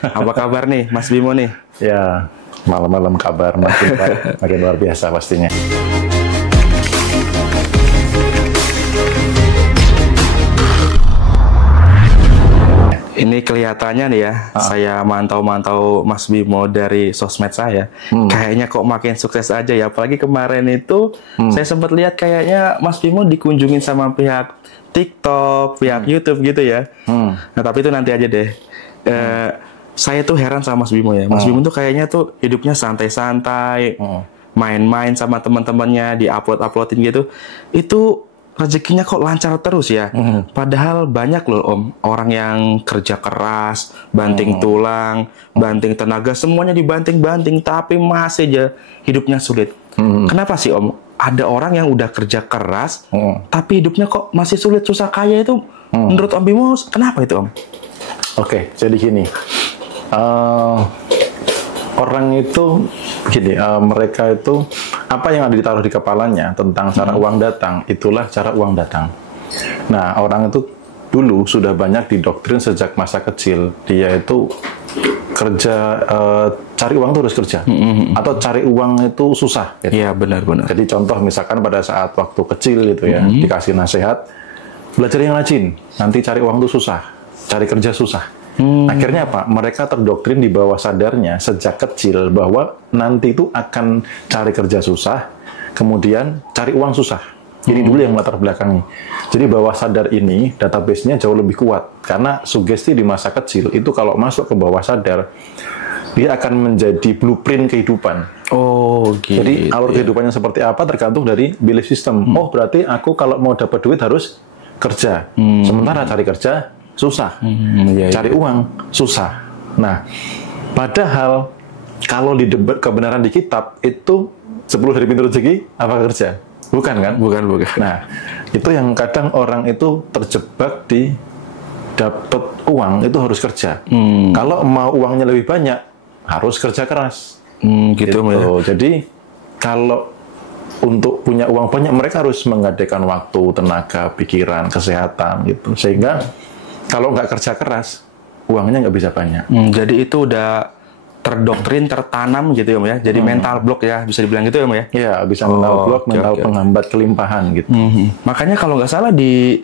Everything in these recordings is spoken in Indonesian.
Apa kabar nih, Mas Bimo nih? Ya, malam-malam kabar makin baik, makin luar biasa pastinya. Ini kelihatannya nih ya, saya mantau-mantau Mas Bimo dari sosmed saya. Kayaknya kok makin sukses aja ya. Apalagi kemarin itu saya sempat lihat kayaknya Mas Bimo dikunjungin sama pihak TikTok, pihak YouTube gitu ya. Nah tapi itu nanti aja deh. Saya tuh heran sama Mas Bimo ya. Mas Bimo tuh kayaknya tuh hidupnya santai-santai, main-main sama teman-temannya, di-upload-uploadin gitu. Itu rezekinya kok lancar terus ya. Padahal banyak loh Om, orang yang kerja keras, banting tulang, banting tenaga, semuanya dibanting-banting, tapi masih aja hidupnya sulit. Kenapa sih Om? Ada orang yang udah kerja keras, tapi hidupnya kok masih sulit, susah kaya itu. Menurut Om Bimo, kenapa itu Om? Oke, jadi gini. Orang itu gini, mereka itu apa yang ada ditaruh di kepalanya tentang cara uang datang, itulah cara uang datang. Nah, orang itu dulu sudah banyak didoktrin sejak masa kecil, dia itu kerja, cari uang itu harus kerja, atau cari uang itu susah. Iya, benar-benar. Jadi contoh misalkan pada saat waktu kecil gitu ya, dikasih nasihat, belajar yang rajin, nanti cari uang itu susah, cari kerja susah. Akhirnya apa? Mereka terdoktrin di bawah sadarnya sejak kecil bahwa nanti itu akan cari kerja susah, kemudian cari uang susah. Ini dulu yang latar belakangi. Jadi bawah sadar ini database-nya jauh lebih kuat karena sugesti di masa kecil itu kalau masuk ke bawah sadar dia akan menjadi blueprint kehidupan. Oh, gitu. Jadi alur kehidupannya seperti apa tergantung dari belief system. Oh, berarti aku kalau mau dapat duit harus kerja. Sementara cari kerja susah, cari uang susah. Nah, padahal kalau di kebenaran di kitab itu 10 dari pintu rezeki apa kerja? Bukan kan? Bukan. Nah, itu yang kadang orang itu terjebak di dapat uang itu harus kerja. Kalau mau uangnya lebih banyak harus kerja keras. Gitu. Jadi kalau untuk punya uang banyak mereka harus menggadaikan waktu, tenaga, pikiran, kesehatan gitu. Sehingga kalau nggak kerja keras, uangnya nggak bisa banyak. Jadi itu udah terdoktrin, tertanam gitu ya Om ya. Jadi mental block ya, bisa dibilang gitu ya Om ya? Iya, bisa mental block, mental penghambat kelimpahan gitu. Makanya kalau nggak salah di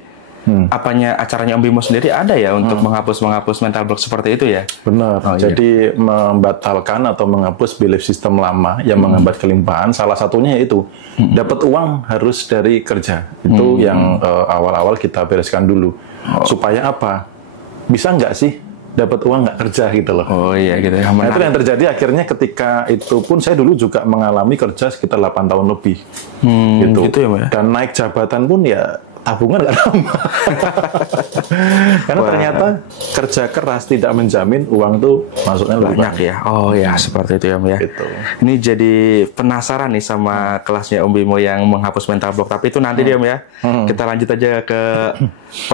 acaranya Om Bimo sendiri ada ya untuk menghapus mental block seperti itu ya? Benar. Jadi membatalkan atau menghapus belief system lama yang menghambat kelimpahan. Salah satunya yaitu dapat uang harus dari kerja. Itu yang awal-awal kita bereskan dulu. Supaya apa? Bisa nggak sih dapat uang nggak kerja gitu loh? Oh iya gitu ya. Nah, itu yang terjadi akhirnya ketika itu pun saya dulu juga mengalami kerja sekitar 8 tahun lebih. Gitu ya Mbak? Dan naik jabatan pun ya tabungan nggak nambah. Karena ternyata kerja keras tidak menjamin uang tuh masuknya lebih banyak ya. Oh ya, seperti itu ya Om ya. Gitu. Ini jadi penasaran nih sama kelasnya Om Bimo yang menghapus mental block. Tapi itu nanti dia Om ya. Kita lanjut aja ke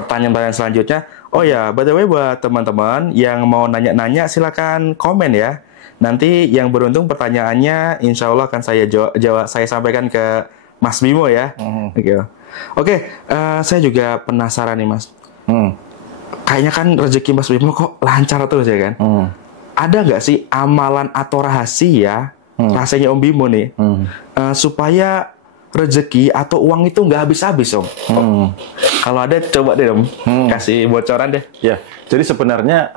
pertanyaan selanjutnya. Oh ya, by the way buat teman-teman yang mau nanya-nanya silakan komen ya. Nanti yang beruntung pertanyaannya insya Allah akan saya jawab, saya sampaikan ke Mas Bimo ya. Oke, saya juga penasaran nih Mas. Kayaknya kan rezeki Mas Bimo kok lancar terus ya kan? Ada nggak sih amalan atau rahasia rasanya Om Bimo nih supaya rezeki atau uang itu nggak habis-habis Om? Kalau ada coba deh Om, kasih bocoran deh. Ya, jadi sebenarnya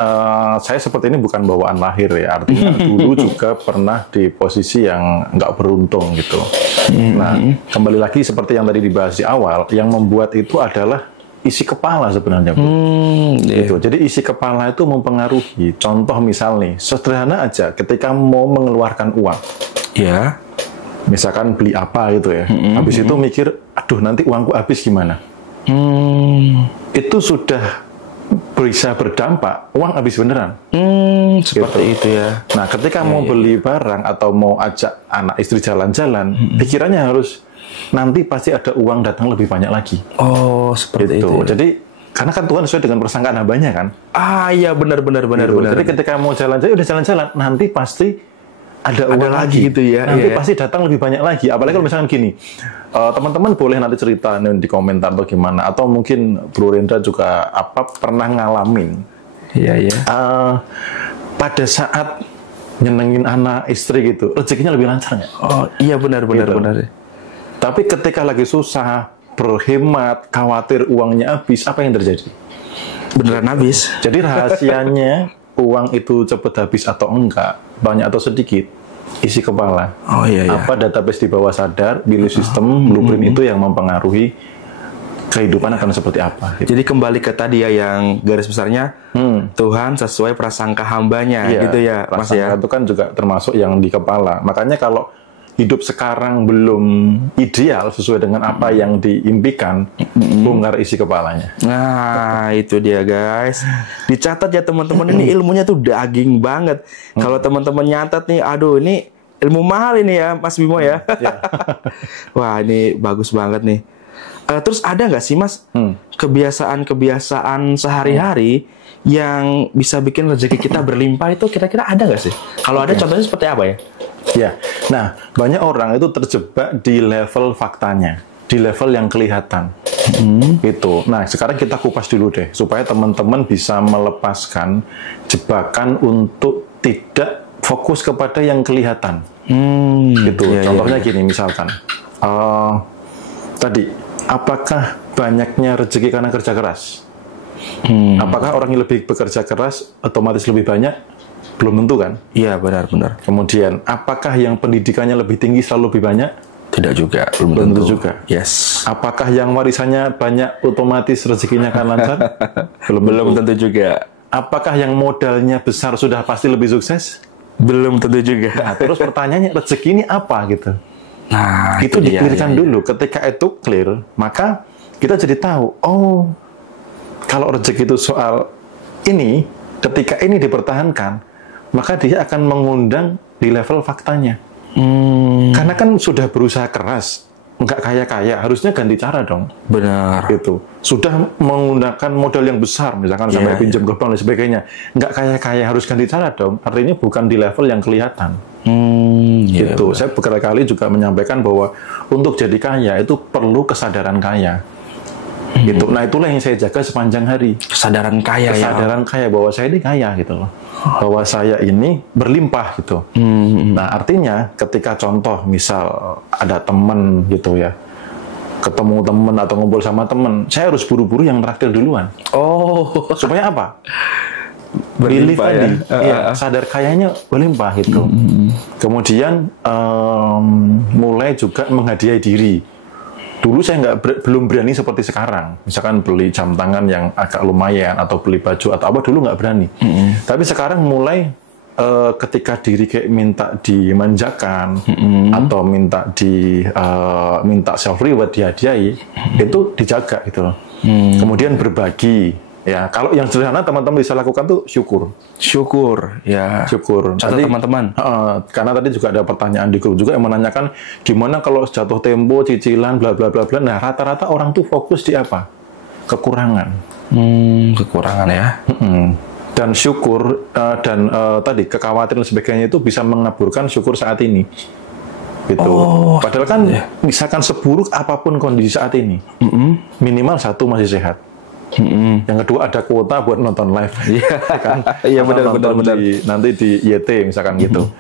saya seperti ini bukan bawaan lahir ya. Artinya dulu juga pernah di posisi yang nggak beruntung gitu. Nah, kembali lagi seperti yang tadi dibahas di awal, yang membuat itu adalah isi kepala sebenarnya, Bu. Gitu. Jadi isi kepala itu mempengaruhi. Contoh misal nih, sederhana aja, ketika mau mengeluarkan uang, ya, misalkan beli apa gitu ya, habis itu mikir, aduh nanti uangku habis gimana? Itu sudah bisa berdampak, uang habis beneran. Seperti itu ya. Nah, ketika mau beli barang atau mau ajak anak istri jalan-jalan, pikirannya harus nanti pasti ada uang datang lebih banyak lagi. Oh, seperti itu. Ya. Jadi, karena kan Tuhan sesuai dengan persangkaan hambanya kan. Ah, iya benar. Jadi ketika mau jalan-jalan, udah jalan-jalan, nanti pasti ada uang lagi gitu ya. Nanti pasti datang lebih banyak lagi. Apalagi kalau misalkan gini, teman-teman boleh nanti cerita di komentar atau gimana. Atau mungkin Bro Rendra juga pernah ngalamin. Iya. pada saat nyenengin anak istri gitu, rezekinya lebih lancar nggak? Oh iya benar. Tapi ketika lagi susah, berhemat, khawatir uangnya habis, apa yang terjadi? Beneran habis. Jadi rahasianya uang itu cepat habis atau enggak, banyak atau sedikit, isi kepala. Oh iya. Apa database di bawah sadar, belief system, blueprint itu yang mempengaruhi kehidupan akan seperti apa. Gitu. Jadi kembali ke tadi ya, yang garis besarnya Tuhan sesuai prasangka hambanya, gitu ya Mas ya. Itu kan juga termasuk yang di kepala. Makanya kalau hidup sekarang belum ideal sesuai dengan apa yang diimpikan, bongkar isi kepalanya. Nah, itu dia guys. Dicatat ya teman-teman, ini ilmunya tuh daging banget. Kalau teman-teman nyatat nih, aduh ini ilmu mahal ini ya Mas Bimo ya. Wah, ini bagus banget nih. Terus ada nggak sih Mas kebiasaan-kebiasaan sehari-hari yang bisa bikin rezeki kita berlimpah, itu kira-kira ada nggak sih? Kalau ada contohnya seperti apa ya? Ya, nah banyak orang itu terjebak di level faktanya, di level yang kelihatan. Itu. Nah sekarang kita kupas dulu deh, supaya teman-teman bisa melepaskan jebakan untuk tidak fokus kepada yang kelihatan. Gitu. Contohnya gini, misalkan tadi, apakah banyaknya rezeki karena kerja keras? Apakah orang yang lebih bekerja keras otomatis lebih banyak? Belum tentu kan? Iya, benar-benar. Kemudian, apakah yang pendidikannya lebih tinggi selalu lebih banyak? Tidak juga, belum tentu tentu juga. Yes. Apakah yang warisannya banyak otomatis rezekinya akan lancar? Belum tentu juga. Apakah yang modalnya besar sudah pasti lebih sukses? Belum tentu juga. Nah, terus pertanyaannya, rezeki ini apa gitu? Nah, itu di-clearkan dulu. Ketika itu clear, maka kita jadi tahu, oh, kalau rezeki itu soal ini, ketika ini dipertahankan, maka dia akan mengundang di level faktanya. Karena kan sudah berusaha keras, nggak kaya-kaya, harusnya ganti cara dong. Benar. Gitu. Sudah menggunakan modal yang besar, misalkan sampai pinjam ke bank dan sebagainya, nggak kaya-kaya, harus ganti cara dong. Artinya bukan di level yang kelihatan. Gitu. Saya berkali-kali juga menyampaikan bahwa untuk jadi kaya itu perlu kesadaran kaya. Gitu. Nah itulah yang saya jaga sepanjang hari. Kesadaran kaya. Kesadaran kaya bahwa saya ini kaya gitu loh. Bahwa saya ini berlimpah gitu. Nah artinya ketika contoh misal ada teman gitu ya, ketemu teman atau ngumpul sama teman, saya harus buru-buru yang traktir duluan. Oh. Supaya apa? Berlimpah ya. Iya, sadar kayanya berlimpah gitu. Kemudian mulai juga menghadiahi diri. Dulu saya belum berani seperti sekarang. Misalkan beli jam tangan yang agak lumayan atau beli baju atau apa, dulu nggak berani. Tapi sekarang mulai ketika diri kayak minta dimanjakan atau minta self reward, dihadiahi, itu dijaga gitu loh. Kemudian berbagi. Ya, kalau yang sederhana teman-teman bisa lakukan tuh syukur. Syukur, ya. Syukur. Catat teman-teman. Karena tadi juga ada pertanyaan di grup juga yang menanyakan gimana kalau jatuh tempo, cicilan, bla bla bla bla. Nah, rata-rata orang tuh fokus di apa? Kekurangan. Kekurangan ya. Dan syukur dan tadi kekhawatiran dan sebagainya itu bisa mengaburkan syukur saat ini. Gitu. Padahal kan misalkan seburuk apapun kondisi saat ini, minimal satu masih sehat. Yang kedua ada kuota buat nonton live, kan? Iya benar. Nanti di YT misalkan gitu.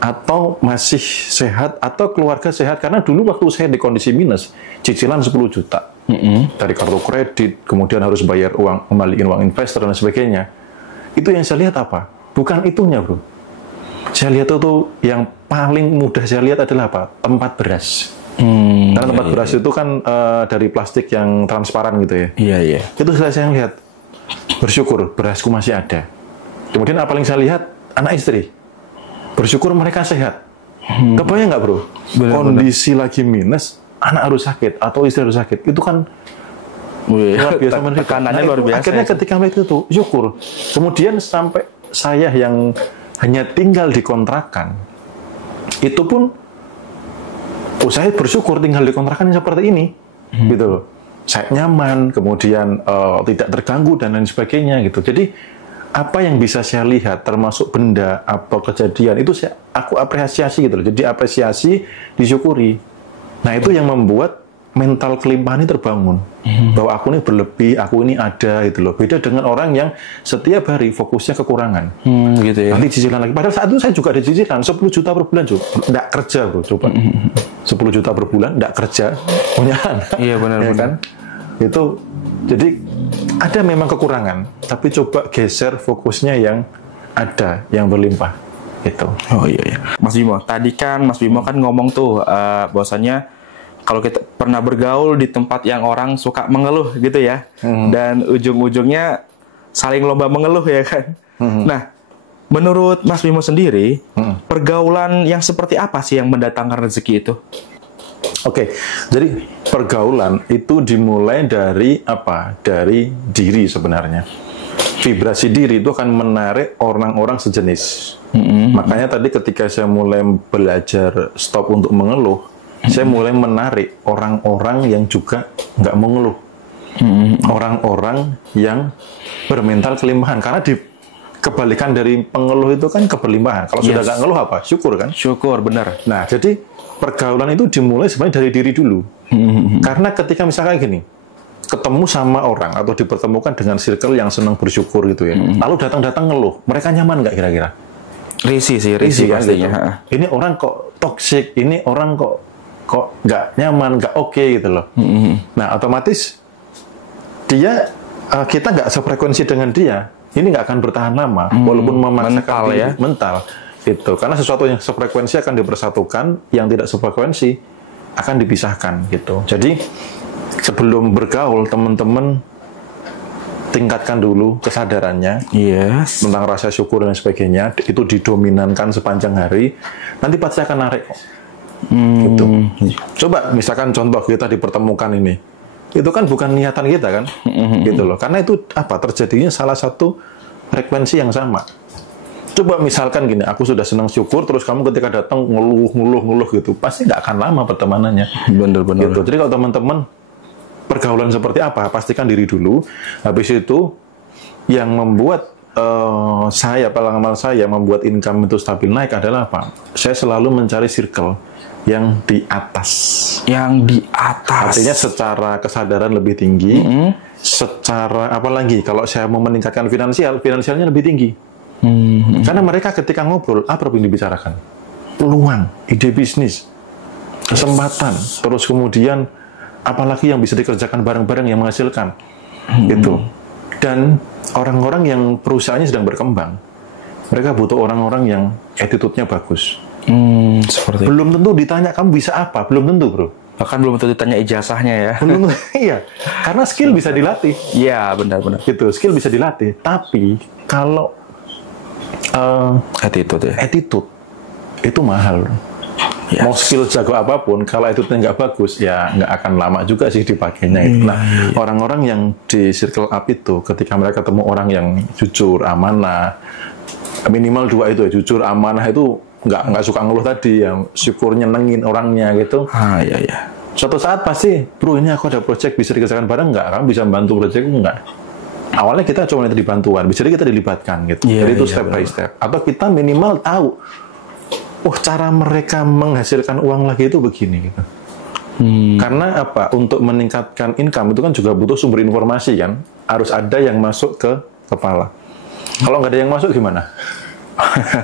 Atau masih sehat atau keluarga sehat, karena dulu waktu saya di kondisi minus, cicilan 10 juta dari kartu kredit, kemudian harus bayar uang, kembaliin uang investor dan sebagainya. Itu yang saya lihat apa? Bukan itunya, bro. Saya lihat itu yang paling mudah saya lihat adalah apa? Tempat beras. Karena tempat beras itu kan dari plastik yang transparan gitu ya. Iya. Itu saya lihat, bersyukur berasku masih ada. Kemudian apa yang saya lihat? Anak istri. Bersyukur mereka sehat. Kebayang nggak bro? Kondisi lagi minus, anak harus sakit atau istri harus sakit. Itu kan luar biasa menderita. Tekanannya luar biasa. Akhirnya ketika itu tuh syukur. Kemudian sampai saya yang hanya tinggal di kontrakan, itu pun saya bersyukur tinggal di kontrakan yang seperti ini, gitu loh. Saya nyaman, kemudian tidak terganggu dan lain sebagainya gitu. Jadi apa yang bisa saya lihat, termasuk benda atau kejadian itu aku apresiasi gitu loh. Jadi apresiasi, disyukuri. Nah itu yang membuat mental kelimpahan ini terbangun. Bahwa aku ini berlebih, aku ini ada gitu loh. Beda dengan orang yang setiap hari fokusnya kekurangan. Gitu ya. Nanti cicilan lagi. Padahal saat itu saya juga ada cicilan 10 juta per bulan, nggak kerja bro, coba. 10 juta per bulan, nggak kerja, punya anak. Iya benar, ya kan? Itu, jadi ada memang kekurangan. Tapi coba geser fokusnya yang ada, yang berlimpah. Gitu. Oh iya. Mas Bimo, tadi kan Mas Bimo kan ngomong tuh bahwasannya kalau kita pernah bergaul di tempat yang orang suka mengeluh gitu ya, dan ujung-ujungnya saling lomba mengeluh ya kan. Nah, menurut Mas Bimo sendiri, pergaulan yang seperti apa sih yang mendatangkan rezeki itu? Oke, jadi pergaulan itu dimulai dari apa? Dari diri sebenarnya. Vibrasi diri itu akan menarik orang-orang sejenis. Makanya tadi ketika saya mulai belajar stop untuk mengeluh, saya mulai menarik orang-orang yang juga nggak mengeluh. Orang-orang yang bermental kelimpahan. Karena di kebalikan dari pengeluh itu kan keberlimpahan. Kalau sudah nggak ngeluh apa? Syukur kan? Syukur, benar. Nah, jadi pergaulan itu dimulai sebenarnya dari diri dulu. Karena ketika misalkan gini, ketemu sama orang atau dipertemukan dengan circle yang senang bersyukur gitu ya. Lalu datang-datang ngeluh. Mereka nyaman nggak kira-kira? Risih kan, pastinya. Gitu. Ini orang kok toxic, ini orang kok nggak nyaman, nggak oke gitu loh. Nah, otomatis kita nggak sefrekuensi dengan dia, ini nggak akan bertahan lama, walaupun memaksakan mental gitu. Karena sesuatu yang sefrekuensi akan dipersatukan, yang tidak sefrekuensi akan dipisahkan gitu. Jadi sebelum bergaul, teman-teman tingkatkan dulu kesadarannya tentang rasa syukur dan sebagainya. Itu didominankan sepanjang hari, nanti pasti akan narik kok. Gitu. Coba misalkan contoh kita dipertemukan ini, itu kan bukan niatan kita kan, gitu loh. Karena itu apa? Terjadinya salah satu frekuensi yang sama. Coba misalkan gini, aku sudah senang syukur, terus kamu ketika datang ngeluh gitu, pasti nggak akan lama pertemanannya. Bener-bener. Gitu. Jadi kalau teman-teman pergaulan seperti apa, pastikan diri dulu. Habis itu yang membuat pengalaman saya membuat income itu stabil naik adalah apa? Saya selalu mencari circle yang di atas. Yang di atas. Artinya secara kesadaran lebih tinggi, secara apalagi kalau saya mau meningkatkan finansialnya lebih tinggi. Karena mereka ketika ngobrol, apa yang dibicarakan? Peluang, ide bisnis, kesempatan, terus kemudian apalagi yang bisa dikerjakan bareng-bareng yang menghasilkan. Gitu. Dan orang-orang yang perusahaannya sedang berkembang, mereka butuh orang-orang yang attitude-nya bagus. Seperti belum tentu ditanya kamu bisa apa, belum tentu bro. Bahkan belum tentu ditanya ijazahnya ya. Belum tentu, iya. Karena skill bisa dilatih. Iya, benar-benar. Gitu, skill bisa dilatih. Tapi kalau attitude itu mahal. Mau skill jago apapun, kalau attitude-nya nggak bagus, ya nggak akan lama juga sih dipakainya. Nah, orang-orang yang di circle up itu, ketika mereka ketemu orang yang jujur, amanah, minimal 2 itu ya, jujur, amanah itu nggak suka ngeluh tadi, yang syukur nyenengin orangnya gitu. Iya. Suatu saat pasti, bro ini aku ada project bisa dikerjakan bareng nggak? Kamu bisa bantu project nggak? Awalnya kita cuma minta dibantuan, bisa kita dilibatkan gitu. Jadi itu step by step. Atau kita minimal tahu, cara mereka menghasilkan uang lagi itu begini gitu. Karena apa? Untuk meningkatkan income itu kan juga butuh sumber informasi kan. Harus ada yang masuk ke kepala. Kalau nggak ada yang masuk gimana?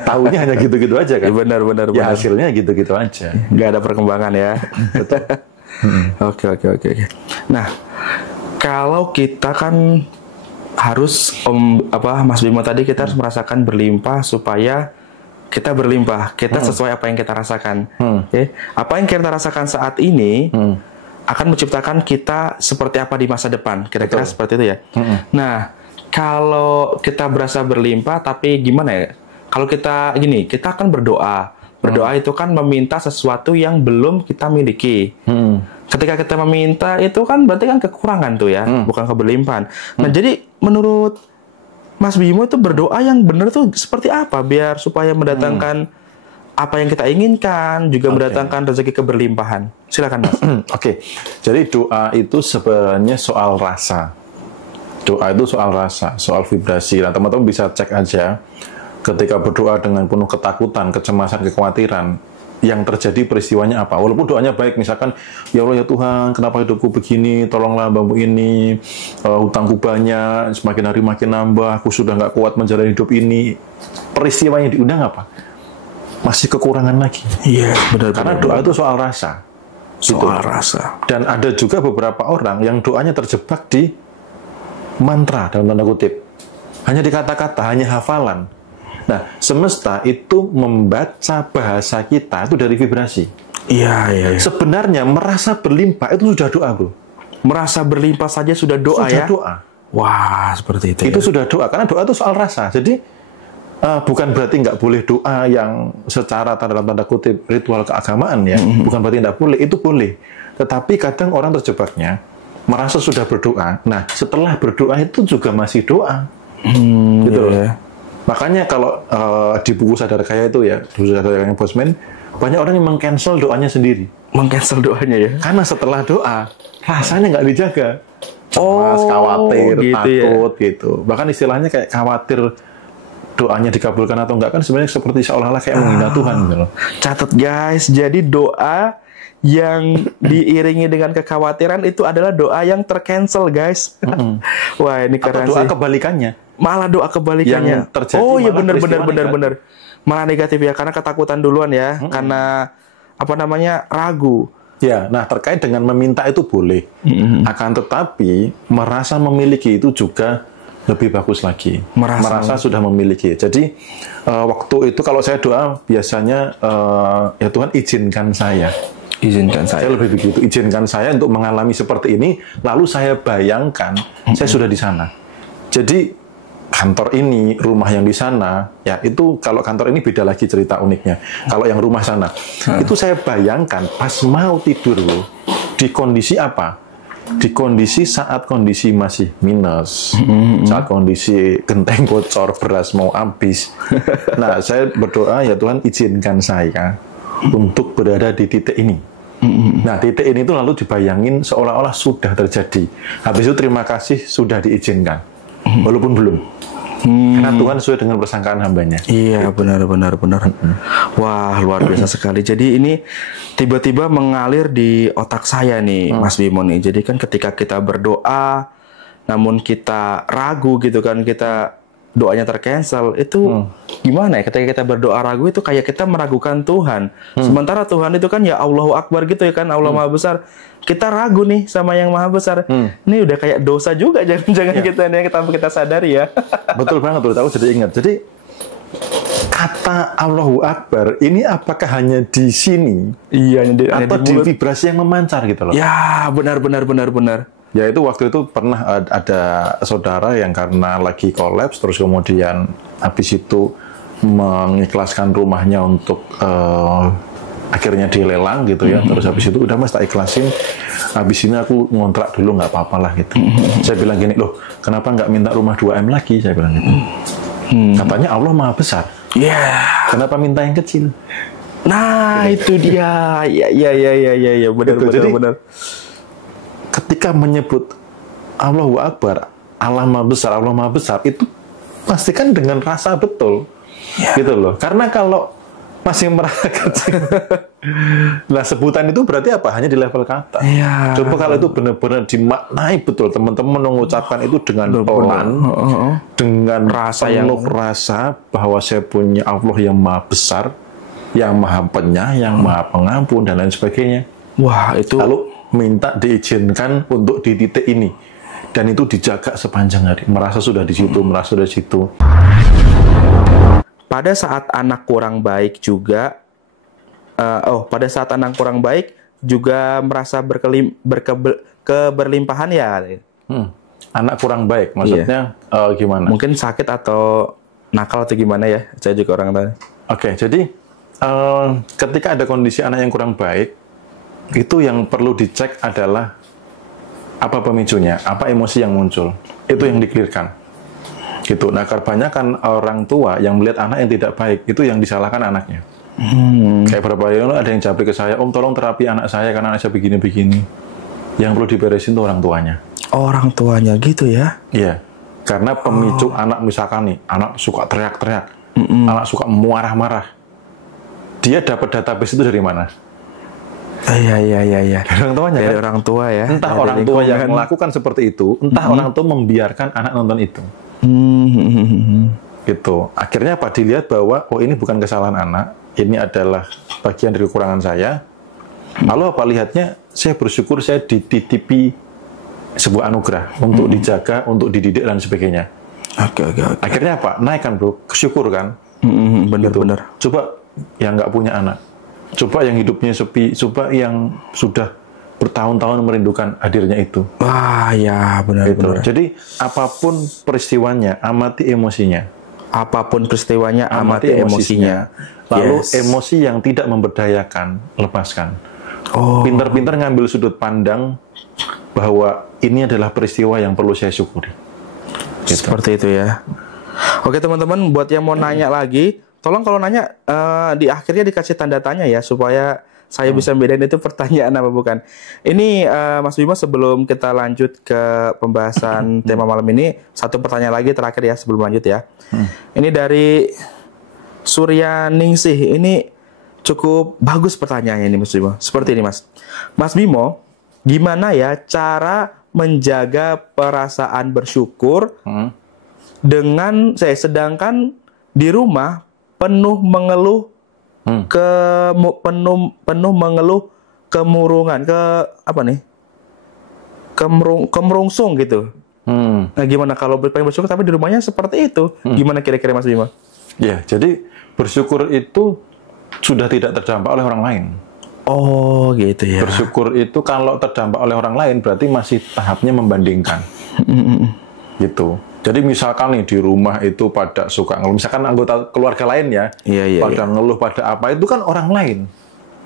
Tahunya hanya gitu-gitu aja kan? Benar. Ya hasilnya gitu-gitu aja. Nggak ada perkembangan ya. Betul. Oke. Nah, kalau kita kan harus Mas Bimo tadi kita harus merasakan berlimpah supaya kita berlimpah. Kita sesuai apa yang kita rasakan. Okay? Apa yang kita rasakan saat ini akan menciptakan kita seperti apa di masa depan. Kira-kira seperti itu ya. Nah, kalau kita berasa berlimpah, tapi gimana ya? Kalau kita gini, kita akan berdoa. Berdoa itu kan meminta sesuatu yang belum kita miliki. Ketika kita meminta itu kan berarti kan kekurangan tuh ya, bukan keberlimpahan. Nah, jadi menurut Mas Bimo itu berdoa yang benar tuh seperti apa biar supaya mendatangkan apa yang kita inginkan, juga mendatangkan rezeki keberlimpahan. Silakan Mas. Oke. Jadi doa itu sebenarnya soal rasa. Doa itu soal rasa, soal vibrasi. Nah, teman-teman bisa cek aja ketika berdoa dengan penuh ketakutan, kecemasan, kekhawatiran, yang terjadi peristiwanya apa. Walaupun doanya baik, misalkan, ya Allah ya Tuhan, kenapa hidupku begini, tolonglah hambamu ini, hutangku banyak, semakin hari makin nambah, aku sudah nggak kuat menjalani hidup ini. Peristiwanya diundang apa? Masih kekurangan lagi. Iya, benar. Karena doa itu soal rasa. Soal rasa. Dan ada juga beberapa orang yang doanya terjebak di mantra, dalam tanda kutip. Hanya di kata-kata, hanya hafalan. Nah, semesta itu membaca bahasa kita itu dari vibrasi. Iya. Sebenarnya merasa berlimpah itu sudah doa, bro. Merasa berlimpah saja sudah doa sudah ya? Doa. Wah, seperti itu. Itu sudah doa, karena doa itu soal rasa. Jadi, bukan berarti nggak boleh doa yang secara dalam tanda kutip ritual keagamaan ya. Bukan berarti nggak boleh, itu boleh. Tetapi kadang orang terjebaknya, merasa sudah berdoa. Nah, setelah berdoa itu juga masih doa. Gitu ya. Makanya kalau di buku Sadar Kaya itu ya, buku Sadar Kaya Bosman, banyak orang yang meng-cancel doanya sendiri. Meng-cancel doanya ya? Karena setelah doa, rasanya nggak dijaga. Cemas, khawatir, gitu takut, gitu. Bahkan istilahnya kayak khawatir doanya dikabulkan atau enggak, kan sebenarnya seperti seolah-olah kayak menghina Tuhan. Gitu. Catat guys, jadi doa yang diiringi dengan kekhawatiran itu adalah doa yang tercancel guys. Wah, ini keren sih. Atau doa kebalikannya. Malah doa kebalikannya. Yang terjadi oh iya, benar. Malah negatif ya, karena ketakutan duluan ya, karena ragu. Ya, nah terkait dengan meminta itu boleh. Akan tetapi merasa memiliki itu juga lebih bagus lagi. Merasa sudah memiliki. Jadi waktu itu kalau saya doa biasanya ya Tuhan izinkan saya. Saya lebih begitu, izinkan saya untuk mengalami seperti ini, lalu saya bayangkan saya sudah di sana. Jadi kantor ini, rumah yang di sana, ya itu kalau kantor ini beda lagi cerita uniknya. Kalau yang rumah sana, itu saya bayangkan pas mau tidur loh, di kondisi apa? Di kondisi saat kondisi masih minus, saat kondisi genteng bocor, beras mau habis. Nah, saya berdoa, ya Tuhan izinkan saya untuk berada di titik ini. Nah, titik ini itu lalu dibayangin seolah-olah sudah terjadi. Habis itu terima kasih sudah diizinkan, walaupun belum. Karena Tuhan sesuai dengan persangkaan hambanya. Iya, benar. Wah, luar biasa sekali. Jadi ini tiba-tiba mengalir di otak saya nih, Mas Bimo nih. Jadi kan ketika kita berdoa, namun kita ragu gitu kan, kita doanya tercancel, itu gimana ya? Ketika kita berdoa ragu itu kayak kita meragukan Tuhan. Sementara Tuhan itu kan ya Allahu Akbar gitu ya kan, Allah Maha Besar. Kita ragu nih sama yang Maha Besar. Ini udah kayak dosa juga, jangan-jangan kita nih tanpa kita sadari ya. Betul banget, aku jadi ingat. Jadi kata Allahu Akbar ini apakah hanya di sini? Iya, atau di vibrasi yang memancar gitu loh. Ya, benar. Ya itu waktu itu pernah ada saudara yang karena lagi kolaps, terus kemudian habis itu mengikhlaskan rumahnya untuk akhirnya dilelang gitu ya. Terus habis itu udah Mas tak ikhlasin, habis ini aku ngontrak dulu nggak apa-apa lah gitu. Saya bilang gini, loh kenapa nggak minta rumah 2M lagi? Saya bilang gitu. Katanya Allah Maha Besar. Kenapa minta yang kecil? Nah itu dia. Ya benar. Ketika menyebut Allahu Akbar, Allah Maha Besar, itu pastikan dengan rasa betul, gitu loh. Karena kalau masih merasa kecil, nah sebutan itu berarti apa? Hanya di level kata. Coba kalau itu benar-benar dimaknai betul, teman-teman mengucapkan itu dengan pelan, dengan rasa penuh rasa bahwa saya punya Allah yang Maha Besar, yang Maha Penyayang, Maha Pengampun dan lain sebagainya. Wah itu. Lalu minta diizinkan untuk di titik ini, dan itu dijaga sepanjang hari. Merasa sudah di situ, Pada saat anak kurang baik juga, merasa keberlimpahan ya. Anak kurang baik, maksudnya gimana? Mungkin sakit atau nakal atau gimana ya? Saya juga orang tahu. Oke, jadi ketika ada kondisi anak yang kurang baik, itu yang perlu dicek adalah apa pemicunya, apa emosi yang muncul. Itu yang di-clearkan. Gitu. Nah, kebanyakan orang tua yang melihat anak yang tidak baik, itu yang disalahkan anaknya. Kayak beberapa hari lalu ada yang japri ke saya, Om tolong terapi anak saya karena anak saya begini-begini. Yang perlu diberesin itu orang tuanya. Orang tuanya gitu ya? Iya. Karena pemicu anak misalkan nih, anak suka teriak-teriak, anak suka marah-marah. dia dapat database itu dari mana? Iya. Dari orang tuanya Dari kan? orang tua ya. Entah Dari orang tua yang lingkungan. melakukan seperti itu, entah orang tua membiarkan anak nonton itu. Gitu. Akhirnya apa? Dilihat bahwa oh ini bukan kesalahan anak, ini adalah bagian dari kekurangan saya. Lalu apa lihatnya? Saya bersyukur saya dititipi sebuah anugerah untuk dijaga, untuk dididik dan sebagainya. Oke. Akhirnya apa? Naik kan bro, syukur kan? Bener. Coba yang nggak punya anak, coba yang hidupnya sepi, coba yang sudah bertahun-tahun merindukan hadirnya itu. Wah, ya benar. Gitu. Jadi apapun peristiwanya, amati emosinya. Apapun peristiwanya, amati emosinya. Lalu Yes. emosi yang tidak memberdayakan, lepaskan. Oh, Pintar-pintar ngambil sudut pandang bahwa ini adalah peristiwa yang perlu saya syukuri. Gitu. seperti itu ya. Oke teman-teman, buat yang mau nanya lagi, tolong kalau nanya di akhirnya dikasih tanda tanya ya, supaya saya bisa bedain itu pertanyaan apa bukan. Ini Mas Bimo, sebelum kita lanjut ke pembahasan tema malam ini, satu pertanyaan lagi terakhir ya sebelum lanjut ya. Ini dari Surya Ningsih. Ini cukup bagus pertanyaannya ini Mas Bimo. Seperti ini Mas. Mas Bimo, gimana ya cara menjaga perasaan bersyukur dengan sedangkan di rumah penuh mengeluh penuh mengeluh kemurungan, kemerungsung gitu. Nah gimana kalau pengen bersyukur tapi di rumahnya seperti itu? Gimana kira-kira Mas Bimo? Ya, jadi bersyukur itu sudah tidak terdampak oleh orang lain. Oh gitu ya. Bersyukur itu kalau terdampak oleh orang lain berarti masih tahapnya membandingkan. Gitu. Jadi misalkan nih di rumah itu pada suka ngeluh, misalkan anggota keluarga lain ya, pada ngeluh pada apa, itu kan orang lain.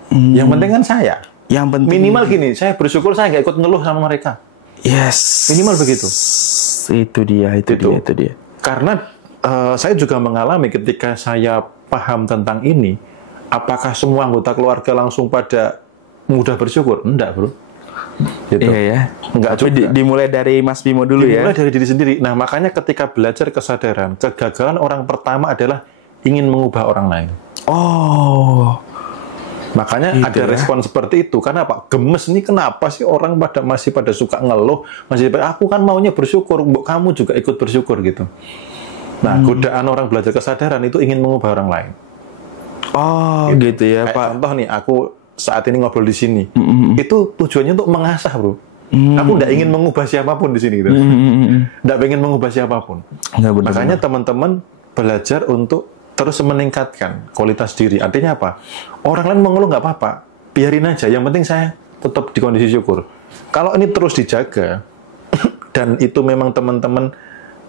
Yang penting kan saya. Yang penting Minimal gini, saya bersyukur saya nggak ikut ngeluh sama mereka. Yes. Minimal begitu. Itu dia. Karena saya juga mengalami ketika saya paham tentang ini, apakah semua anggota keluarga langsung pada mudah bersyukur? Enggak, bro. Gitu. Iya ya. Enggak Tapi juga. dimulai dari Mas Bimo dulu ya. Dimulai dari diri sendiri. Nah, makanya ketika belajar kesadaran, kegagalan orang pertama adalah ingin mengubah orang lain. Oh. Makanya Gitu ada ya. respon seperti itu. Karena apa? Gemes nih, kenapa sih orang masih pada suka ngeluh, aku kan maunya bersyukur, kamu juga ikut bersyukur gitu. Nah, godaan orang belajar kesadaran itu ingin mengubah orang lain. Oh, gitu ya, Kayak Pak. contoh nih, aku saat ini ngobrol di sini, itu tujuannya untuk mengasah, bro. Aku nggak ingin mengubah siapapun di sini, gitu. Nggak pengen mengubah siapapun. Nggak benar. Makanya teman-teman belajar untuk terus meningkatkan kualitas diri. Artinya apa? Orang lain mengeluh nggak apa-apa, biarin aja. Yang penting saya tetap di kondisi syukur. Kalau ini terus dijaga dan itu memang teman-teman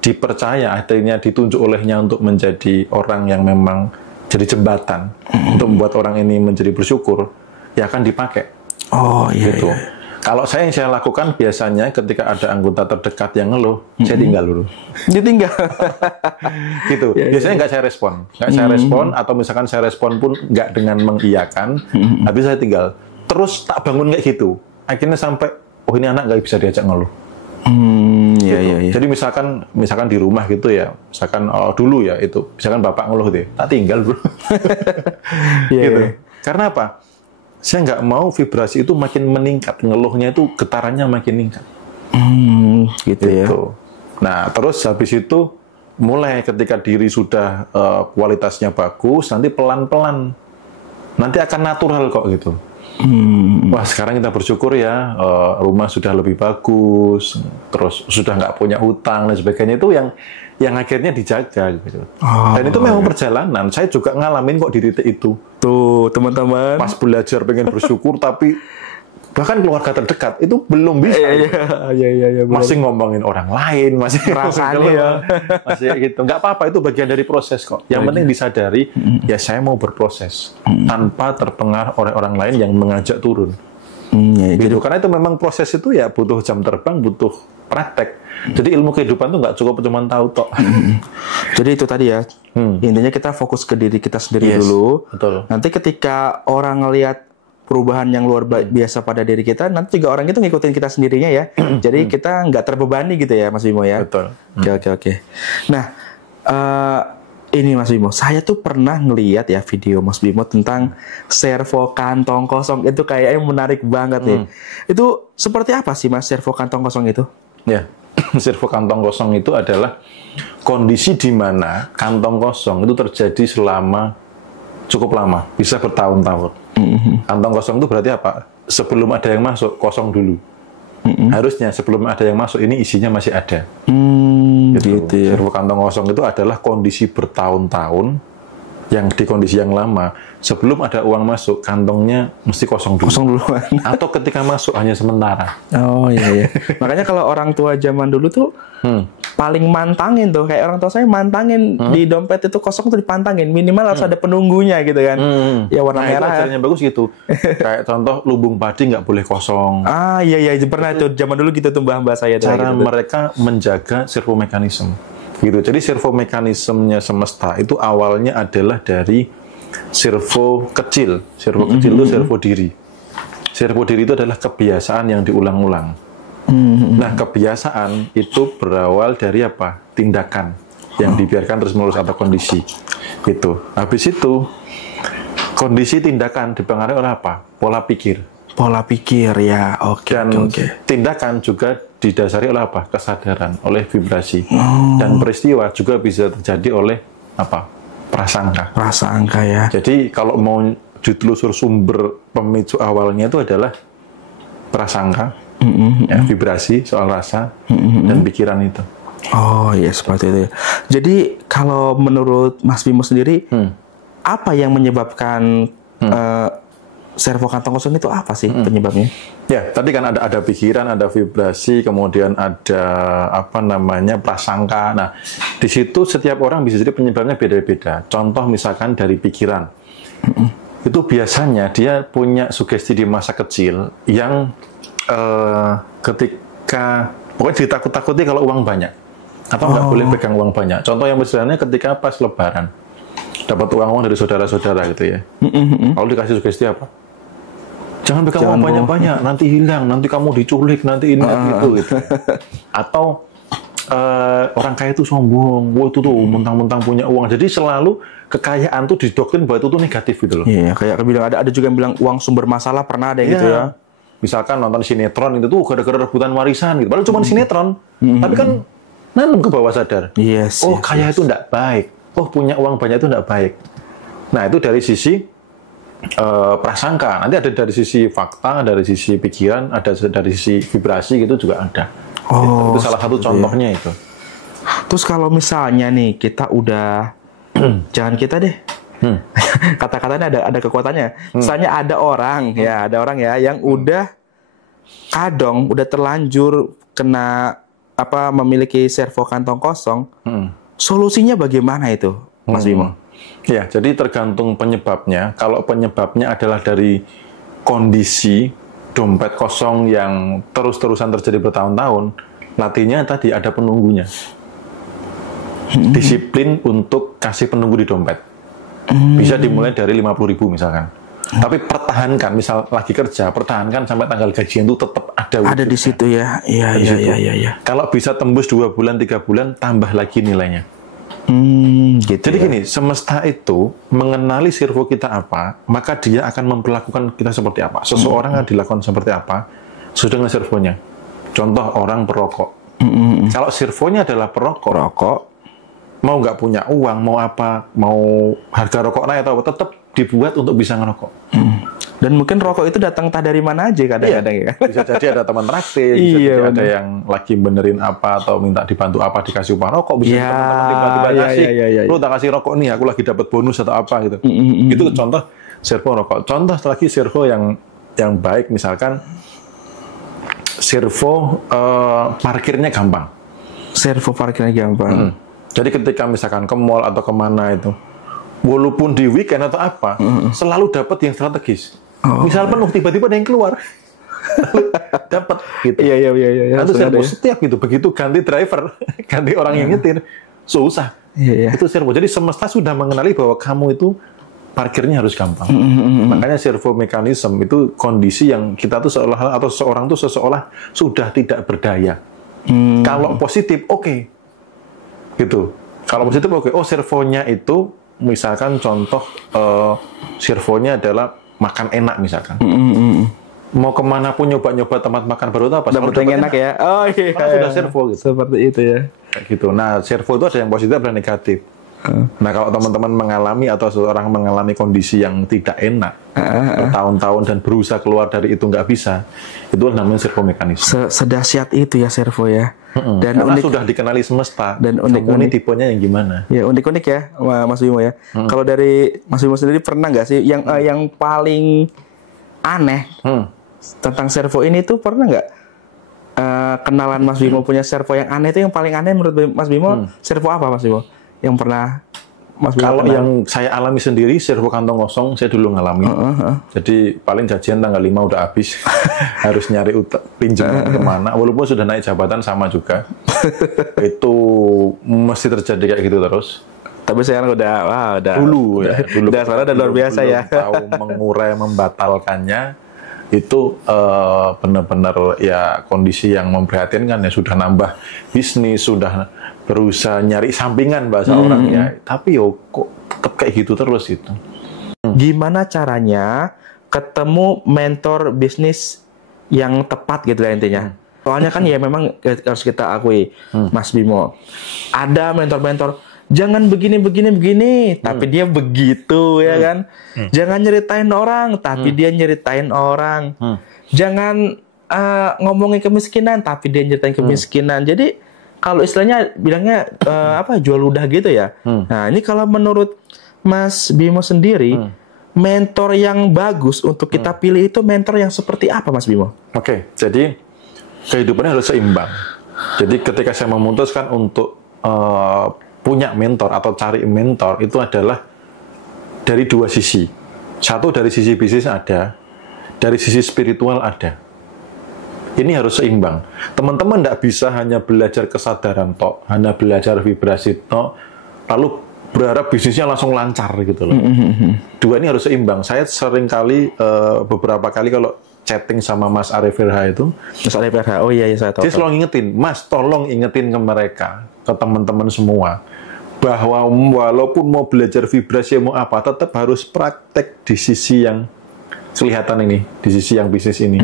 dipercaya, akhirnya ditunjuk olehnya untuk menjadi orang yang memang jadi jembatan untuk membuat orang ini menjadi bersyukur, ya akan dipakai. Oh iya. Gitu. Iya. Kalau yang saya lakukan biasanya ketika ada anggota terdekat yang ngeluh, saya tinggal dulu. Ditinggal. Gitu. Biasanya nggak saya respon. Nggak saya respon, atau misalkan saya respon pun nggak dengan mengiyakan, habis saya tinggal. Terus tak bangun kayak gitu. Akhirnya sampai, oh ini anak nggak bisa diajak ngeluh. Iya. Jadi misalkan di rumah gitu ya, misalkan dulu ya itu, misalkan bapak ngeluh gitu, tak tinggal bro. Gitu. Karena apa? Saya nggak mau vibrasi itu makin meningkat, ngeluhnya itu getarannya makin meningkat. Gitu ya. Nah, terus habis itu mulai ketika diri sudah kualitasnya bagus, nanti pelan-pelan, nanti akan natural kok gitu. Wah, sekarang kita bersyukur ya, rumah sudah lebih bagus, terus sudah nggak punya utang dan sebagainya, itu yang akhirnya dijaga gitu. Dan itu memang perjalanan. Saya juga ngalamin kok di titik itu. Tuh, teman-teman. Pas belajar pengen bersyukur, tapi bahkan keluarga terdekat itu belum bisa. Iya. Masih ngomongin orang lain, masih Rasanya ya. masih gitu. Nggak apa-apa, itu bagian dari proses kok. Yang penting disadari, ya saya mau berproses tanpa terpengaruh oleh orang lain yang mengajak turun. Gitu. Karena itu memang proses itu ya butuh jam terbang, butuh praktek. Jadi ilmu kehidupan tuh nggak cukup cuma tahu tok. Jadi itu tadi ya. Intinya kita fokus ke diri kita sendiri dulu. Betul. Nanti ketika orang ngelihat perubahan yang luar biasa pada diri kita, nanti juga orang itu ngikutin kita sendirinya ya. Jadi kita nggak terbebani gitu ya, Mas Bimo ya. Betul. Oke. Nah, ini Mas Bimo, saya tuh pernah ngeliat ya video Mas Bimo tentang servo kantong kosong. Itu kayaknya menarik banget nih. Itu seperti apa sih Mas servo kantong kosong itu? Ya, servo kantong kosong itu adalah kondisi di mana kantong kosong itu terjadi selama cukup lama, bisa bertahun-tahun. Kantong kosong itu berarti apa? Sebelum ada yang masuk, kosong dulu. Harusnya sebelum ada yang masuk, ini isinya masih ada. Gitu ya. Servo kantong kosong itu adalah kondisi bertahun-tahun yang di kondisi yang lama. Sebelum ada uang masuk, kantongnya mesti kosong dulu. Kosong duluan. Atau ketika masuk hanya sementara. Oh iya. Makanya kalau orang tua zaman dulu tuh paling mantangin tuh, kayak orang tua saya mantangin di dompet itu kosong tuh dipantangin, minimal harus ada penunggunya gitu kan. Ya warna merah. Itu acaranya bagus gitu. Kayak contoh lubung padi nggak boleh kosong. Ah iya pernah itu zaman dulu gitu tuh mbah saya. Cara gitu. mereka menjaga servo mekanisme. Gitu. Jadi servo mekanismenya semesta itu awalnya adalah dari servo kecil. Servo kecil itu servo diri. Servo diri itu adalah kebiasaan yang diulang-ulang. Nah, kebiasaan itu berawal dari apa? Tindakan yang dibiarkan terus-menerus atau kondisi. Gitu. Habis itu kondisi tindakan dipengaruhi oleh apa? Pola pikir. Pola pikir ya. Oke. Tindakan juga didasari oleh apa? Kesadaran, oleh vibrasi. Dan peristiwa juga bisa terjadi oleh apa? Prasangka. Prasangka ya. Jadi kalau mau ditelusur sumber pemicu awalnya itu adalah prasangka, ya, vibrasi soal rasa dan pikiran itu. Oh iya seperti itu. Jadi kalau menurut Mas Bimo sendiri, apa yang menyebabkan servo kantong kosong itu apa sih penyebabnya? Ya, tadi kan ada pikiran, ada vibrasi, kemudian ada apa namanya prasangka. Nah, di situ setiap orang bisa jadi penyebabnya beda-beda. Contoh misalkan dari pikiran, itu biasanya dia punya sugesti di masa kecil yang ketika pokoknya ditakut-takuti kalau uang banyak atau nggak boleh pegang uang banyak. Contoh yang misalnya ketika pas Lebaran dapat uang dari saudara-saudara gitu ya. Kalau dikasih sugesti apa? Jangan pegang uang banyak-banyak, nanti hilang, nanti kamu diculik, nanti ini gitu. Atau orang kaya itu sombong, wah itu tuh mentang-mentang punya uang. Jadi selalu kekayaan tuh didoktrin bahwa itu tuh negatif gitu loh. Iya, kayak bilang ada juga yang bilang uang sumber masalah, pernah ada yang gitu ya. Misalkan nonton sinetron itu tuh gara-gara rebutan warisan gitu. Padahal cuma sinetron, tapi kan nanam ke bawah sadar. Yes, kaya itu enggak baik. Oh, punya uang banyak itu enggak baik. Nah, itu dari sisi prasangka. Nanti ada dari sisi fakta, dari sisi pikiran, ada dari sisi vibrasi gitu juga ada. Itu salah satu contohnya itu. Terus kalau misalnya nih kita udah jangan kita deh. Kata-katanya ada kekuatannya. Misalnya ada orang ya yang udah kadang udah terlanjur kena memiliki servo kantong kosong. Solusinya bagaimana itu, Mas Bimo? Ya, jadi tergantung penyebabnya. Kalau penyebabnya adalah dari kondisi dompet kosong yang terus-terusan terjadi bertahun-tahun, latihnya tadi ada penunggunya. Disiplin untuk kasih penunggu di dompet. Bisa dimulai dari 50.000 misalkan. Tapi pertahankan, misal lagi kerja, pertahankan sampai tanggal gajian itu tetap ada. Ada di situ ya. Iya. Kalau bisa tembus 2 bulan, 3 bulan, tambah lagi nilainya. Gitu. Jadi gini, semesta itu mengenali servo kita apa, maka dia akan memperlakukan kita seperti apa. Seseorang akan dilakukan seperti apa sesuai dengan servonya. Contoh orang perokok. Kalau servonya adalah perokok, mau nggak punya uang, mau apa, mau harga rokok naik atau apa, tetap dibuat untuk bisa ngerokok. Dan mungkin rokok itu datang dari mana aja kadang-kadang ya. Bisa jadi ada teman traktir, bisa jadi ada yang lagi benerin apa atau minta dibantu apa dikasih upah rokok, bisa teman-teman tiba-tiba ngasih, lu tak kasih rokok nih, aku lagi dapat bonus atau apa gitu. Itu contoh servo rokok. Contoh lagi servo yang baik misalkan servo parkirnya gampang. Servo parkirnya gampang. Jadi ketika misalkan ke mall atau kemana itu, walaupun di weekend atau apa, selalu dapat yang strategis. Misal penuh, tiba-tiba ada yang keluar. Dapat gitu. Iya. Itu servo setiap gitu. Begitu ganti driver, ganti orang yang nyetir, susah. Iya. Itu servo. Jadi semesta sudah mengenali bahwa kamu itu parkirnya harus gampang. Makanya servo mekanisme itu kondisi yang kita tuh seolah atau seseorang tuh seseolah sudah tidak berdaya. Kalau positif, oke. Gitu. Kalau positif oke. Oh, servonya itu misalkan contoh servonya adalah makan enak misalkan. Mau kemana pun nyoba-nyoba tempat makan baru itu apa? Dapat yang enak ya. Oh iya. Karena sudah servo gitu. Seperti itu ya. Kayak gitu. Nah, servo itu ada yang positif dan negatif. Nah, kalau teman-teman mengalami atau seseorang mengalami kondisi yang tidak enak bertahun-tahun dan berusaha keluar dari itu nggak bisa, itu namanya servo mekanisme. Sedahsyat itu ya servo ya. Dan karena sudah dikenali semesta. Dan unik-unik tipenya yang gimana? Ya unik-unik ya, Mas Bimo ya. Kalau dari Mas Bimo sendiri pernah nggak sih yang paling aneh tentang servo ini tuh pernah nggak kenalan Mas Bimo punya servo yang aneh itu yang paling aneh menurut Mas Bimo servo apa Mas Bimo? Yang pernah Mas Bimo kalau kenal? Yang saya alami sendiri servo kantong kosong saya dulu ngalamin. Jadi paling jajan tanggal 5 udah habis. Harus nyari pinjaman kemana. Walaupun sudah naik jabatan sama juga. Itu mesti terjadi kayak gitu terus. Tapi sekarang udah dulu sekarang udah luar biasa ya. Tahu mengurai membatalkannya itu benar-benar ya kondisi yang memprihatinkan ya, sudah nambah bisnis, sudah berusaha nyari sampingan bahasa orangnya, tapi yo kok tetap kayak gitu terus itu. Gimana caranya ketemu mentor bisnis yang tepat gitu lah intinya. Soalnya kan ya memang harus kita akui Mas Bimo, ada mentor-mentor jangan begini, tapi dia begitu ya kan. Jangan nyeritain orang, tapi dia nyeritain orang. Jangan ngomongin kemiskinan, tapi dia nyeritain kemiskinan. Jadi kalau istilahnya bilangnya jual ludah gitu ya. Nah ini kalau menurut Mas Bimo sendiri, mentor yang bagus untuk kita pilih itu mentor yang seperti apa Mas Bimo? Oke, jadi kehidupannya harus seimbang. Jadi ketika saya memutuskan untuk punya mentor atau cari mentor itu adalah dari dua sisi. Satu dari sisi bisnis ada, dari sisi spiritual ada. Ini harus seimbang. Teman-teman tidak bisa hanya belajar kesadaran tok, hanya belajar vibrasi tok, lalu berharap bisnisnya langsung lancar gitu loh. Dua ini harus seimbang. Saya sering kali, beberapa kali kalau chatting sama Mas Arif Irha itu, Mas Arif Irha, oh iya saya tahu. Dia selalu ngingetin, Mas tolong ingetin ke mereka, ke teman-teman semua, bahwa walaupun mau belajar vibrasi mau apa, tetap harus praktek di sisi yang kelihatan ini, di sisi yang bisnis ini.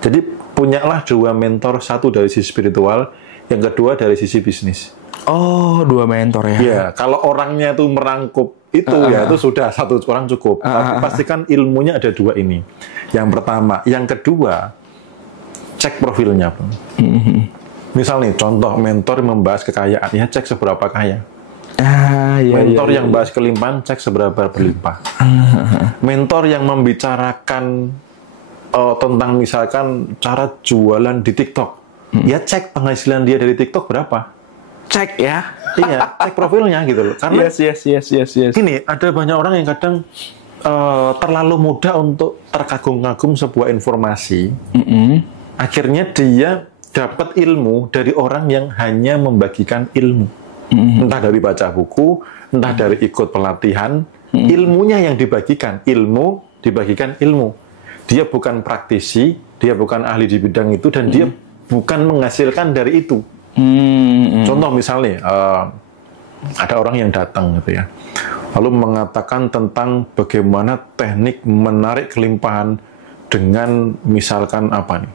Jadi punyalah dua mentor, satu dari sisi spiritual, yang kedua dari sisi bisnis. Oh, dua mentor ya? Iya, kalau orangnya itu merangkup itu ya itu sudah satu orang cukup. Tapi pastikan ilmunya ada dua ini. Yang pertama, yang kedua, cek profilnya. Misal nih, contoh mentor membahas kekayaan, ya cek seberapa kaya. Mentor yang bahas kelimpahan, cek seberapa berlimpah. Mentor yang membicarakan tentang misalkan cara jualan di TikTok, ya cek penghasilan dia dari TikTok berapa. Cek ya. Iya, cek profilnya gitu loh. Karena yes. Gini, ada banyak orang yang kadang terlalu mudah untuk terkagum-kagum sebuah informasi. Akhirnya dia dapat ilmu dari orang yang hanya membagikan ilmu. Entah dari baca buku, entah dari ikut pelatihan, ilmunya yang dibagikan, ilmu dibagikan ilmu. Dia bukan praktisi, dia bukan ahli di bidang itu, dan dia bukan menghasilkan dari itu. Contoh misalnya, ada orang yang datang gitu ya, lalu mengatakan tentang bagaimana teknik menarik kelimpahan dengan misalkan apa nih,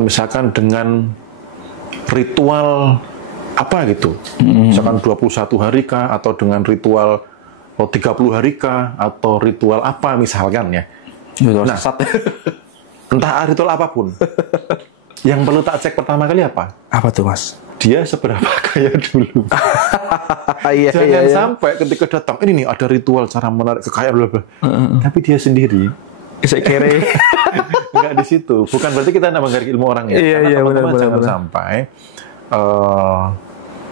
misalkan dengan ritual apa gitu, misalkan 21 hari kah, atau dengan ritual 30 hari kah, atau ritual apa misalkan ya. Nah, entah ritual apapun, yang perlu tak cek pertama kali apa? Apa tuh Mas? Dia seberapa kaya dulu. Jangan sampai ketika datang, ini nih ada ritual cara menarik kekayaan bla bla. Tapi dia sendiri saya kere. Enggak di situ. Bukan berarti kita nggak menghargai ilmu orang ya. Karena teman-teman jangan sampai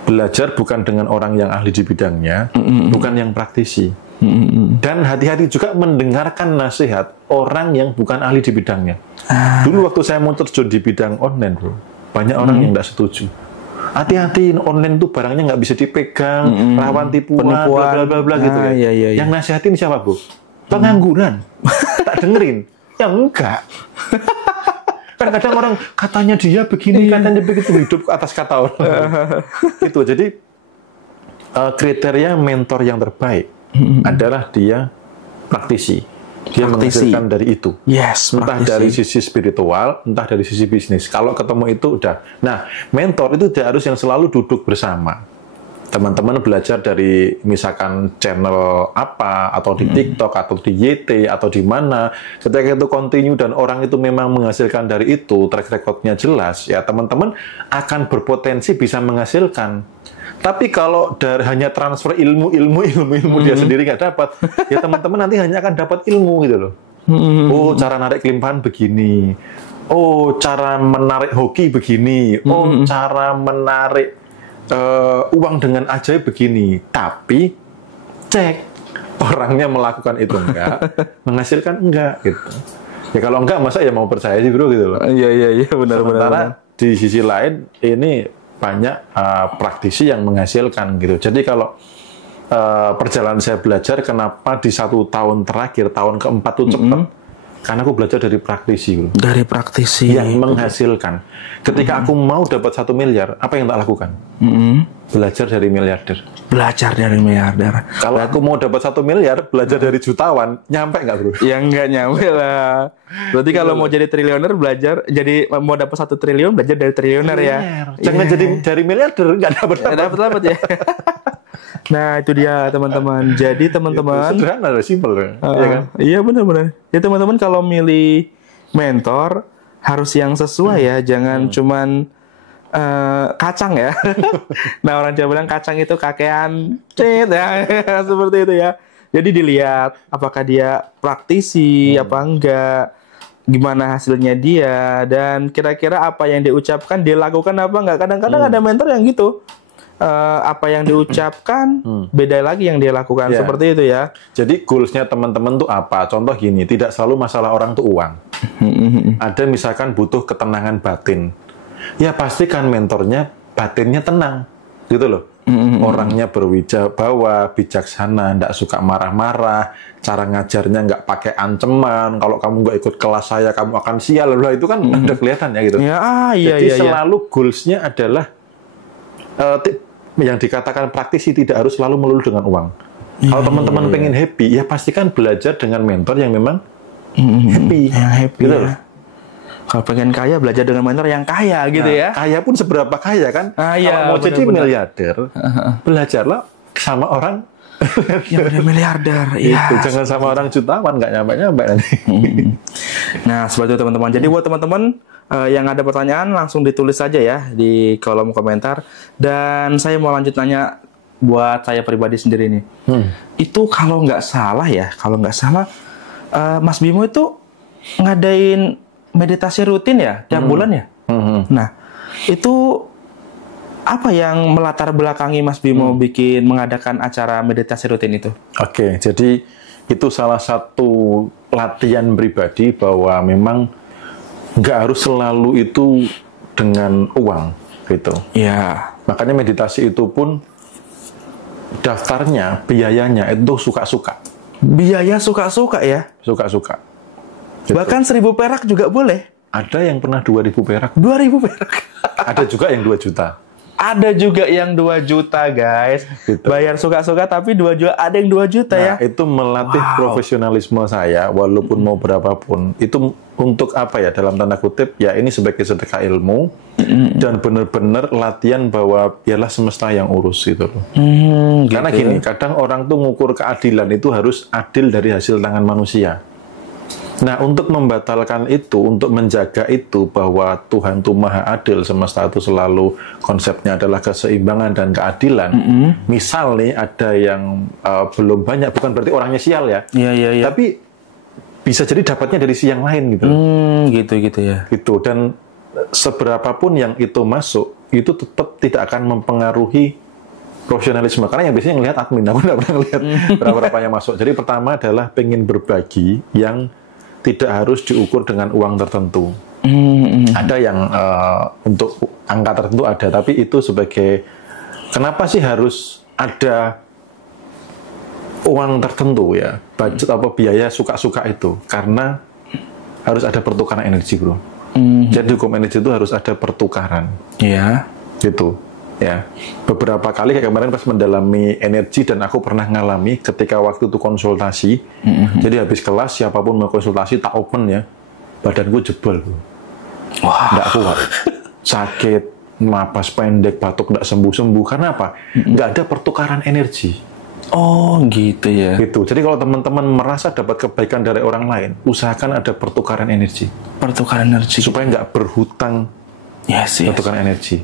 belajar bukan dengan orang yang ahli di bidangnya, bukan yang praktisi. Dan hati-hati juga mendengarkan nasihat orang yang bukan ahli di bidangnya. Dulu waktu saya mau terjun di bidang online, bro, banyak orang yang tidak setuju. Hati-hati, online itu barangnya nggak bisa dipegang, rawan tipuan, bla bla bla gitu ya. Yang nasihatin siapa, bro? Pengangguran. Tak dengerin? Ya enggak. Kan kadang orang katanya dia begini, katanya begitu, hidup atas kata orang. Gitu. Jadi kriteria mentor yang terbaik adalah dia praktisi. Dia menghasilkan dari itu. Yes, entah praktisi. dari sisi spiritual, entah dari sisi bisnis. Kalau ketemu itu udah. Nah, mentor itu dia harus yang selalu duduk bersama. Teman-teman belajar dari misalkan channel apa, atau di TikTok, atau di YT, atau di mana. Ketika itu continue dan orang itu memang menghasilkan dari itu, track record-nya jelas, ya teman-teman akan berpotensi bisa menghasilkan. Tapi kalau dari hanya transfer ilmu dia sendiri nggak dapat, ya teman-teman nanti hanya akan dapat ilmu gitu loh. Oh, cara narik kelimpahan begini. Oh, cara menarik hoki begini. Oh, cara menarik uang dengan ajaib begini. Tapi cek orangnya melakukan itu enggak, menghasilkan enggak gitu. Ya kalau enggak masa ya mau percaya sih bro gitu loh. Iya benar. Sementara di sisi lain ini banyak praktisi yang menghasilkan gitu. Jadi kalau perjalanan saya belajar, kenapa di 1 tahun terakhir, tahun keempat itu cepat? Karena aku belajar dari praktisi bro. Dari praktisi Yang menghasilkan. Ketika aku mau dapat 1 miliar, apa yang tak lakukan? Belajar dari miliarder. Belajar dari miliarder. Kalau aku mau dapat 1 miliar, belajar dari jutawan, nyampe nggak bro? Ya nggak nyampe lah. Berarti kalau mau jadi triliuner belajar, jadi mau dapat 1 triliun belajar dari triliuner ya. Jangan jadi dari miliarder, nggak dapat ya. Nah itu dia teman-teman. Jadi teman-teman. Sederhana, simple ya kan? Iya benar-benar. Ya teman-teman kalau milih mentor harus yang sesuai ya, jangan cuman kacang ya. Nah orang Jawa bilang kacang itu kakean, ya seperti itu ya. Jadi dilihat apakah dia praktisi apa enggak, gimana hasilnya dia, dan kira-kira apa yang diucapkan dilakukan apa enggak. Kadang-kadang ada mentor yang gitu. Apa yang diucapkan beda lagi yang dia lakukan, seperti itu ya. Jadi goalsnya teman-teman tuh apa? Contoh gini, tidak selalu masalah orang tuh uang. Ada misalkan butuh ketenangan batin, ya pastikan mentornya batinnya tenang, gitu loh. Orangnya berwibawa, bijaksana, nggak suka marah-marah, cara ngajarnya nggak pakai ancaman. Kalau kamu nggak ikut kelas saya, kamu akan sial. Lah itu kan udah kelihatan ya gitu. Jadi selalu goalsnya adalah yang dikatakan praktisi tidak harus selalu melulu dengan uang. Kalau teman-teman pengen happy, ya pastikan belajar dengan mentor yang memang happy. Yang happy gitu ya. Kalau pengen kaya, belajar dengan mentor yang kaya gitu ya. Kaya pun seberapa kaya kan? Kalau mau jadi miliarder, belajarlah sama orang yang udah miliarder. Itu, jangan sama orang jutawan, nggak nyampe-nyampe nanti. Nah, seperti itu teman-teman. Jadi buat teman-teman yang ada pertanyaan langsung ditulis saja ya di kolom komentar. Dan saya mau lanjut nanya buat saya pribadi sendiri nih. Itu kalau nggak salah ya, Mas Bimo itu ngadain meditasi rutin ya tiap bulan ya. Nah, itu apa yang melatar belakangi Mas Bimo bikin mengadakan acara meditasi rutin itu? Oke, jadi itu salah satu latihan pribadi bahwa memang nggak harus selalu itu dengan uang gitu. Iya. Makanya meditasi itu pun daftarnya, biayanya itu suka-suka. Biaya suka-suka ya? Suka-suka. Gitu. Bahkan 1.000 perak juga boleh? Ada yang pernah 2.000 perak. 2.000 perak? Ada juga yang 2 juta. Ada juga yang 2 juta guys. Gitu. Bayar suka-suka tapi 2 juta, ada yang 2 juta ya. Itu melatih profesionalisme saya walaupun mau berapapun. Itu untuk apa ya, dalam tanda kutip ya, ini sebagai sedekah ilmu dan benar-benar latihan bahwa biarlah semesta yang urus gitu loh. Karena gini, kadang orang tuh ngukur keadilan itu harus adil dari hasil tangan manusia. Nah, untuk membatalkan itu, untuk menjaga itu bahwa Tuhan itu maha adil, semesta itu selalu konsepnya adalah keseimbangan dan keadilan. Misal nih ada yang belum banyak, bukan berarti orangnya sial ya. Iya. Tapi bisa jadi dapatnya dari si yang lain gitu. Gitu ya. Gitu, dan seberapapun yang itu masuk, itu tetap tidak akan mempengaruhi profesionalisme. Karena yang biasanya ngelihat admin, aku nggak pernah ngelihat berapa yang masuk. Jadi pertama adalah pengen berbagi yang tidak harus diukur dengan uang tertentu. Ada yang untuk angka tertentu ada, tapi itu sebagai kenapa sih harus ada uang tertentu ya, budget atau biaya suka-suka itu? Karena harus ada pertukaran energi, bro. Jadi hukum energi itu harus ada pertukaran. Iya. Gitu. Ya, beberapa kali kayak kemarin pas mendalami energi dan aku pernah ngalami ketika waktu itu konsultasi. Jadi habis kelas siapapun mau konsultasi tak open ya, badanku jebol. Wah, Nggak kuat, sakit, napas pendek, batuk nggak sembuh-sembuh. Karena apa? Nggak ada pertukaran energi. oh gitu ya. Gitu. Jadi kalau teman-teman merasa dapat kebaikan dari orang lain, usahakan ada pertukaran energi Pertukaran energi. supaya nggak berhutang Yes. pertukaran energi.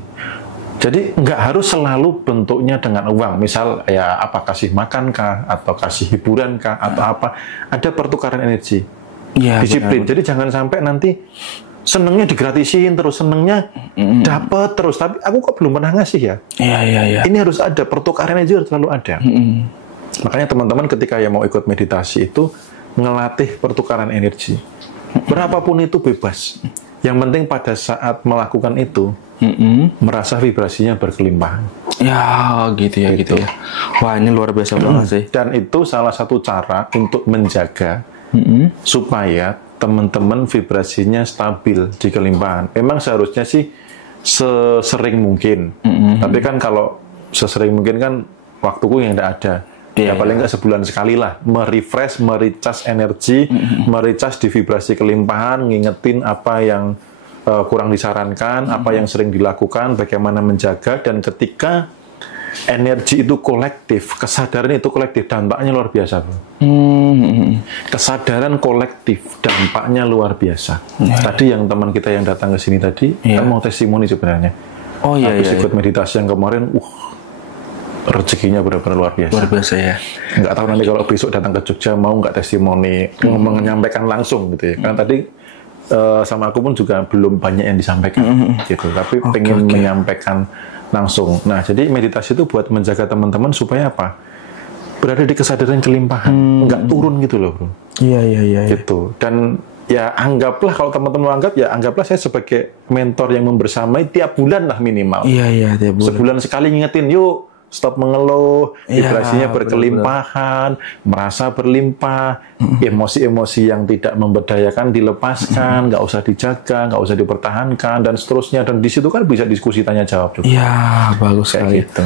Jadi nggak harus selalu bentuknya dengan uang. Misal ya apa, kasih makan kah, atau kasih hiburan kah, atau apa. Ada pertukaran energi. Iya, Disiplin. benar. Jadi jangan sampai nanti senengnya digratisin terus, senengnya dapat terus. Tapi aku kok belum pernah ngasih ya. Iya. Ini harus ada, pertukaran energi harus selalu ada. Makanya teman-teman ketika yang mau ikut meditasi itu ngelatih pertukaran energi. Berapapun itu bebas. Yang penting pada saat melakukan itu merasa vibrasinya berkelimpahan. Ya, gitu ya. Wah, ini luar biasa banget sih. Dan itu salah satu cara untuk menjaga supaya teman-teman vibrasinya stabil di kelimpahan. Memang seharusnya sih sesering mungkin. Tapi kan kalau sesering mungkin kan waktuku yang tidak ada. Ya paling nggak sebulan sekali lah, merefresh, merecharge energi, merecharge di vibrasi kelimpahan, ngingetin apa yang kurang disarankan, apa yang sering dilakukan, bagaimana menjaga, dan ketika energi itu kolektif, kesadaran itu kolektif, dampaknya luar biasa, bro. Kesadaran kolektif, dampaknya luar biasa. Tadi yang teman kita yang datang ke sini tadi, kan mau testimoni sebenarnya. Oh iya. Habis ikut meditasi yang kemarin, rezekinya benar-benar luar biasa. Luar biasa ya. Nggak tahu nanti kalau besok datang ke Jogja mau nggak testimoni, menyampaikan langsung gitu ya. Karena tadi sama aku pun juga belum banyak yang disampaikan gitu. Tapi pengen menyampaikan langsung. Nah, jadi meditasi itu buat menjaga teman-teman supaya apa? Berada di kesadaran kelimpahan, nggak turun gitu loh, bro. Iya. Gitu. Dan ya anggaplah kalau teman-teman anggap ya anggaplah saya sebagai mentor yang membersamai tiap bulan lah minimal. Iya, tiap bulan. Sebulan sekali ngingetin, yuk stop mengeluh, vibrasinya berkelimpahan, merasa berlimpah, emosi-emosi yang tidak memberdayakan dilepaskan, nggak usah dijaga, nggak usah dipertahankan, dan seterusnya. Dan di situ kan bisa diskusi tanya jawab juga. Iya, bagus sekali. Kayak gitu.